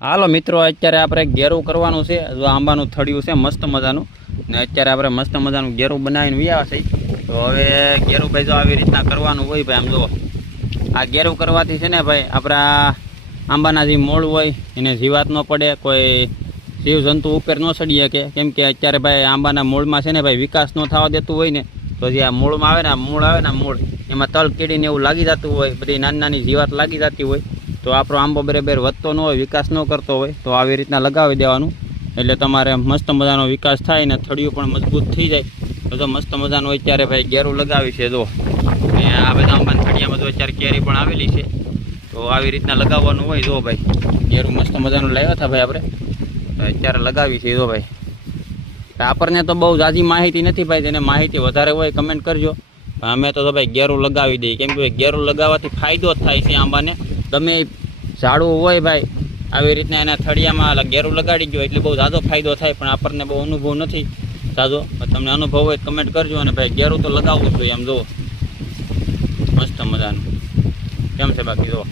હાલો મિત્રો, અત્યારે આપણે ઘેરું કરવાનું છે. જો આંબાનું થળિયું છે મસ્ત મજાનું, ને અત્યારે આપણે મસ્ત મજાનું ઘેરું બનાવીને વ્યા છે. તો હવે ઘેરું ભાઈ જો આવી રીતના કરવાનું હોય ભાઈ. આમ જુઓ, આ ઘેરું કરવાથી છે ને ભાઈ, આપણા આંબાના જે મૂળ હોય એને જીવાત ન પડે, કોઈ જીવજંતુ ઉપર ન ચડી શકે. કેમ કે અત્યારે ભાઈ આંબાના મૂળમાં છે ને ભાઈ વિકાસ ન થવા દેતું હોય ને, તો જે આ મૂળમાં આવે ને મૂળ એમાં તલ કીડીને એવું લાગી જતું હોય, બધી નાની નાની જીવાત લાગી જતી હોય, તો આપણો આંબો બરાબર વધતો ન હોય, વિકાસ ન કરતો હોય, તો આવી રીતના લગાવી દેવાનું. એટલે તમારે મસ્ત મજાનો વિકાસ થાય ને થળિયું પણ મજબૂત થઈ જાય. તો જો મસ્ત મજાનું અત્યારે ભાઈ ઘેરું લગાવી છે. જો ને આ બધા આંબાના થળિયામાં જો અત્યારે કેરી પણ આવેલી છે, તો આવી રીતના લગાવવાનું હોય. જો ભાઈ ઘેરું મસ્ત મજાનું લાવ્યા હતા ભાઈ આપણે, અત્યારે લગાવી છે. જો ભાઈ આપણને તો બહુ ઝાઝી માહિતી નથી ભાઈ, તેને માહિતી વધારે હોય કમેન્ટ કરજો. અમે તો ભાઈ ઘેરું લગાવી દઈએ, કેમ કે ઘેરું લગાવવાથી ફાયદો જ થાય છે આંબાને. ગમે ઝાડવું હોય ભાઈ, આવી રીતના એના થળિયામાં ઘેરું લગાડી ગયો એટલે બહુ ઝાઝો ફાયદો થાય, પણ આપણને બહુ અનુભવ નથી ઝાઝો. તમને અનુભવ હોય કમેન્ટ કરજો. અને ભાઈ ઘેરું તો લગાવવું જ જોઈએ. આમ જુઓ મસ્ત મજાનું કેમ છે બાકી જુઓ.